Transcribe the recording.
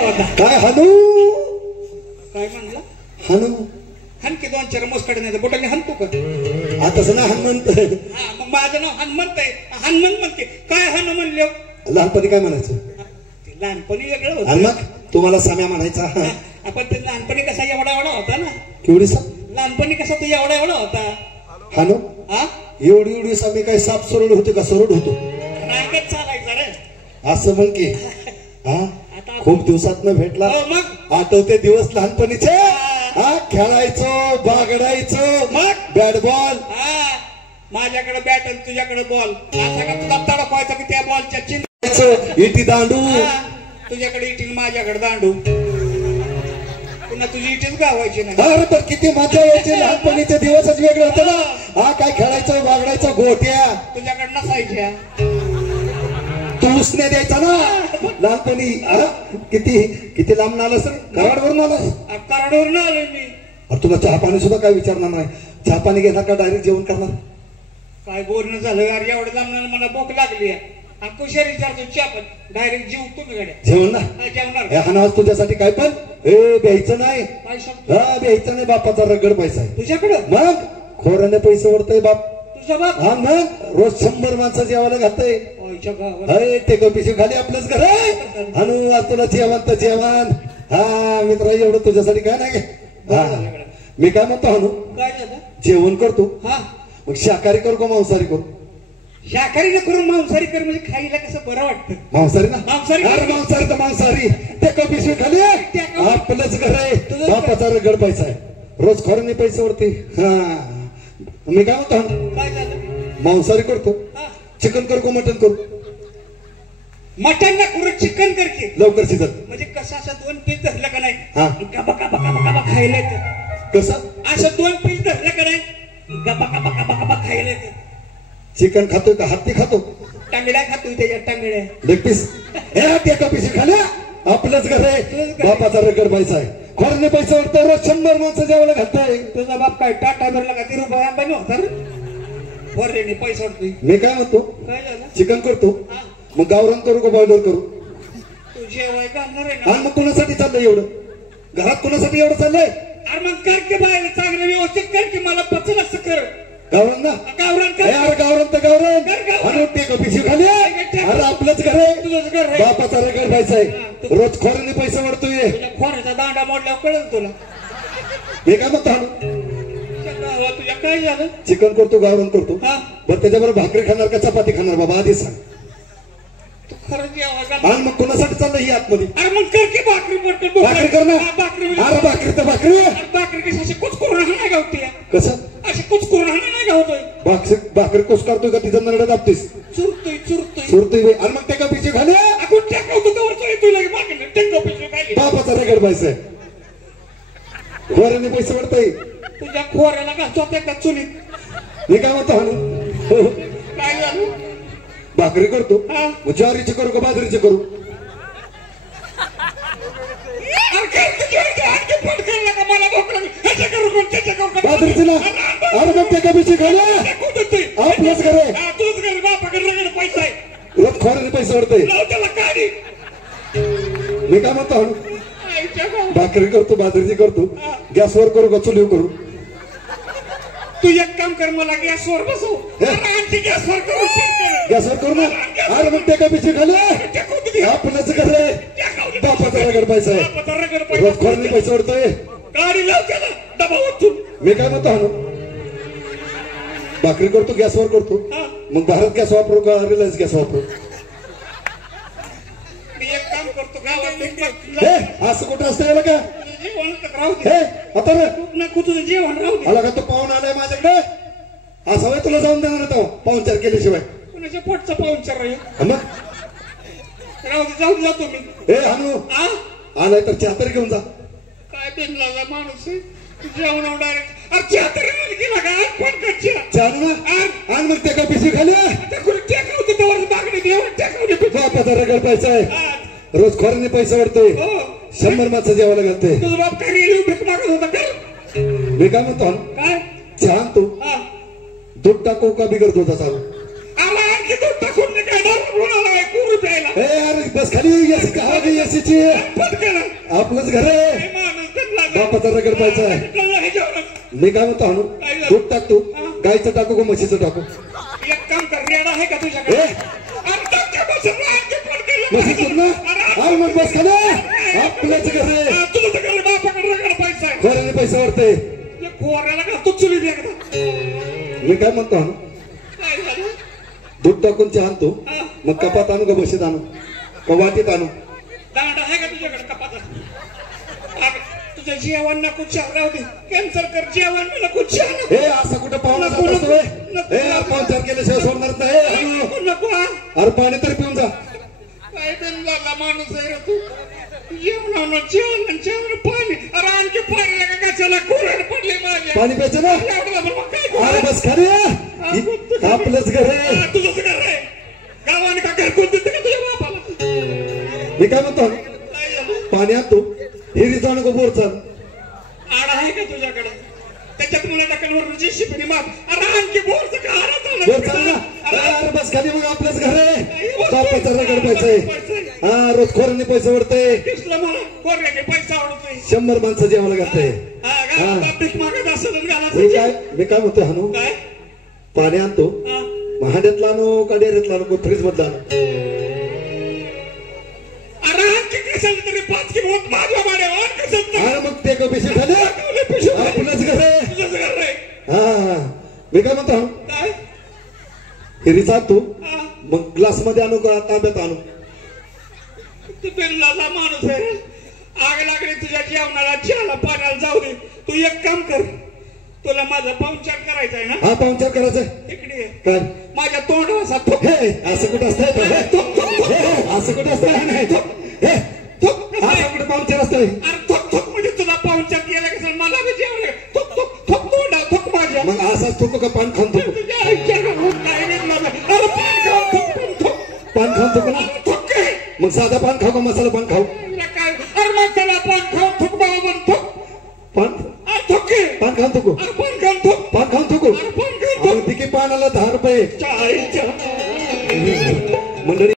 काय हनू काय म्हणला हनू हनके 2-4 मोस्कडे नाही बोटाने हनतो का आता ना हनुमंत मग माझं नाव हनुमंत आहे हनुमंत म्हणते काय हनु म्हणले लहानपणी काय म्हणायचं ते लहानपणी वेगळं आणि होतं मग तुम्हाला साम्या म्हणायचा आपण ते लहानपणी कसा एवढा एवढा होता ना केवढी सा लहानपणी कसा तू एवढा एवढा होता हॅलो हा एवढी एवढी सामी काय साप सरळ होते का सरळ होतो रागच चालायचा रे असं म्हण की हा खूप दिवसात न भेटला हो मग आठवते दिवस लहानपणीचे हा खेळायचो बागडायचो मग बॅट बॉल माझ्याकडे बॅट आणि तुझ्याकडे बॉल असा का तुला तडकवायचा की त्या बॉलच्या इटी दांडू तुझ्याकडे इटीन माझ्याकडे दांडू पुन्हा तुझी इटीच गावायची नाही अरे तर किती मजा यायची लहानपणीचे दिवसच वेगळे होते ना हा काय खेळायचं बागडायचं गोट्या तुझ्याकडे नसायच्या तू उसने द्यायचा ना लहानपणी किती किती लांब आलास रे कराडवरून आलास कराडवरून आलोय मी अरे तुला चहा पाणी सुद्धा काय विचारणार नाही चहा पाणी घेणार का डायरेक्ट जेवण करणार काय बोलणं झालं यार एवढं लांबणार मला भूक लागली आहे कुशा विचारतो चहा पण डायरेक्ट जीव तुम्ही गड्या जेवण ना जेवणार हा नाव तुझ्यासाठी काय पण द्यायचं नाही काय सांगतो हा द्यायचं नाही बापाचा रगड पैसा आहे तुझ्याकडं मग खोऱ्याने पैसे वरतय बाप तुझा बाप हा मग रोज 100 माणसं जेवायला घालतय गावात ते कपिशी खाली आपलंच घर आहे अनु आज तुला जेवण तर जेवण हा मित्र एवढं तुझ्यासाठी काय नाही हा मी काय म्हणतो अनु काय झालं जेवण करतो हा मग शाकाहारी करू का मांसाहारी करू शाकाहारी करून मांसाहारी कर म्हणजे खायला कसं बरं वाटतं मांसाहारी ना मांसाहारी अरे मांसाहारी तर मांसाहारी ते कपिशी खाली आपलंच घर आहे बापाचा रगड पैसा आहे रोज खोऱ्याने पैसे वरती हा मी काय म्हणतो काय झालं मांसाहारी करतो चिकन करू का मटन करू मटन ना करू चिकन करते लवकर शिजत म्हणजे कसं असं 2 पीस धरलं का नाही हा गबा गबा गबा गबा खायला येतं कसं असं 2 पीस धरलं का नाही गबा गबा गबा गबा खायला येतं चिकन खातोय का हत्ती खातो टांगड्या खातोय त्याच्या टांगड्या लेग पीस त्या कपिशी खाल्या आपलंच घर आहे बापाचा रगड पैसा आहे खोरने पैसे वाटतं रोज 100 माणसं जेवायला घालताय तुझा बाप काय टाटा भरला का 3 रुपये अंबानी होता रे खोरेने पैसा वाटतोय मी काय म्हणतो काय झालं चिकन करतो मग गावरान करू का बॉयलर करू तू जेवाय घालणार आहे ना आणि मग कुणासाठी चाललंय एवढं घरात कुणासाठी एवढं चाललंय अरे मग कर की बाहेर चांगलं व्यवस्थित कर की मला पचन असं कर गावरान ना गावरान कर अरे गावरान तर गावरान आणि ते कपिशी खाली अरे आपलंच घर आहे तुझंच घर आहे बापाचा रगड पैसा आहे रोज खोऱ्याने पैसा वाढतोय तुझ्या खोऱ्याचा दांडा मोडल्यावर कळेल तुला मी काय म्हणतो तुझ्या काय झालं चिकन करतो गावरान करतो हा बरं त्याच्याबरोबर भाकरी खाणार का चपाती खाणार बाबा आधी सांग तू खरं जेवाय आणि मग कोणासाठी चाललं ही आतमध्ये अरे मग कर की भाकरी पडतो भाकरी कर ना भाकरी अरे भाकरी तर भाकरी भाकरी कशी अशी कुच करून नाही गावती कसं अशी कुच करून नाही गावतोय भाकरी कोस करतोय का तिचं नरडा दाबतेस चुरतोय चुरतोय सुरतोय आणि मग ते का पिछे खाली आपण टेकवतो तर वरतोय तुला भाकरी टेकव पिशवी खाली बापाचा रगड पैसा आहे खोऱ्याने पैसे वाढताय तुझ्या खोऱ्याला घालतो त्या का चुलीत मी काय म्हणतो हानू काय झालं भाकरी करतो हा मग ज्वारीची करू का बाजरीची करू बाजरीची ना अरे मग ते का पिछे खाली आपलंच घर आहे पैसा आहे रोज खोऱ्याने पैसे वाढताय मी काय म्हणतो हानू भाकरी करतो बाजरीची करतो गॅसवर करू का चुलीवर करू तू एक काम कर मला गॅसवर बसव आणखी गॅसवर करू ना अरे मग ते का पिछे खाली आपलंच घर आहे बापाचा रगड पैसा आहे रोज खोऱ्याने पैसे वाढतोय गाडी लाव त्याला डबा उचलून मी काय म्हणतो हानू भाकरी करतो गॅसवर करतो मग भारत गॅस वापरू का रिलायन्स गॅस वापरू मी एक काम करतो गावात असं कुठं असतं याला का जेवण राहू दे आता नको तुझं जेवण राहू दे आला का तो पाहून आलाय माझ्याकडे असा वय तुला जाऊन देणार तो पाहुणचार केल्याशिवाय कुणाच्या पोटचा पाहुणचार राहील मग राहू दे जाऊ जातो मी हानू आलाय तर चहा तरी घेऊन जा काय बिनला माणूस आहे जेवण डायरेक्ट अरे चहा तरी गेला का फोन कर चहा ना आणि मग ते का पिशवी खाली टेकवतो तर मागणी देऊन टेकवली बापाचा रगड पैसा आहे रोज खोऱ्याने पैसे वाढतोय 100 माणसं जेवायला घालतोय तुझा बाप काय भीक मागत होता काय मी काय म्हणतो काय चहा तू दूध टाकू का बिगर दुधाचा आला आणखी दूध टाकून काय दारू प्यायला का? ए अरे बस खाली एसी का हवा एसीची पटकन. आपलंच घर आहे हे माणूस त्यांना बापाचा रगड पाहिजे आहे. कळलं हे जेवण. मी काय म्हणतो हाणू दूध टाक तू गायचं टाकू का म्हशीचं टाकू एक काम कर, रेडा आहे का तुझ्याकडे? ए अरे टाकच्या बसून राहते पटकन. म्हशीचं ना अरे मग बस खाली आपलंच घर आहे हा, तुला तर कळलं बापाकडे रगड पैसा आहे. खोऱ्याने पैसे वाढते या खोऱ्याला का तू चुली एकदा. मी काय म्हणतो हाणू काय झालं? दूध टाकून चहा आणतो मग कपात आणू का म्हशीत आणू का वाटीत आणू दांडा आहे का तुझ्याकडे कपाचा? अरे, तुझं जेवण नको चहा राहू दे. कॅन्सर कर जेवण नको चहा नको. हे असं कुठं पाहुणा नको, जात असतोय नको. हे पाहुणचार केल्याशिवाय सोडणार नाही हाणू. नको नको हा. अरे पाणी तरी पिऊन जा काय बिन झाला माणूस आहे रे तू. जेवण जेवण पाणी. अरे आणखी पाणी लागा कशाला कोरड पडले माझ्या. पाणी प्यायचं ना एवढं मग काय करू? अरे बस खाली आपलंच घर आहे हा, तुझंच घर आहे. गावाने का घरकुल देते का तुझ्या बापाला? मी काय म्हणतो हाणू काय झालं? पाणी आणतो हिरी जाऊ नको बोर चाल आडा आहे का तुझ्याकडे? त्याच्यात मुला टाकल्यावर जेसीबीने मार. अरे आणखी बोरचं का आडा बोर चाल ना अरे बस खाली मग आपलंच घर आहे बापाचा रगड पैसा आहे हा रोज खोरांनी पैसे वाढते दिसलं मला कोरड्याने पैसा आवडतोय. 100 माणसं जेवायला घालते हा, गावात भीक मागत असेल मी घालायचं. काय मी काय म्हणतो हानू काय? पाणी आणतो हा. महाड्यातला आणू का डेअरीतला आणू फ्रीज मधला आणू अरे आणखी कशाला तरी 5 किलो माझ्या माड्यावर कशाला तरी. अरे मग ते का पिशवी खाली आपलंच घर आहे तुझंच घर आहे. हा मी काय म्हणतो हाणू काय? हिरी चालतो हा. मग ग्लास मध्ये आणू का तांब्यात आणू तू बिल्लाचा माणूस आहे. आग लागली तुझ्या जेवणाला चहाला पाण्याला जाऊ दे. तू एक काम कर, तुला माझा पाहुणचार करायचा आहे ना? हा पाहुणचार करायचंय इकडे ये. काय माझ्या तोंडावर असा थुक. हे असं कुठं असतंय असं कुठं असतंय नाही हे असं कुठं पाहुणचार असतंय अरे थुक थुक म्हणजे तुला पाहुणचार केला कसं मला बी जेवण थुक थुक थुक तोंडा थुक माझ्या. मग असाच थुकू का पान खाऊन थुकू तुझ्या आईच्या घरात काय नाही मला. अरे पान खाऊ थुक पण थुक. पान खाऊन थुकू ना अरे थुक काय? मग साधा पान खाऊ का मसाला पान खाऊ तुला काय? अरे मग त्याला पान खाऊ थुक बाबा पण थुक. पान अरे थुक की. पान खाऊन थुकू अरे पान खाऊन थुक. पान खाऊन थुकू अरे पान खाऊन थुक. तिकी पानाला 10 रुपये चाळीच्या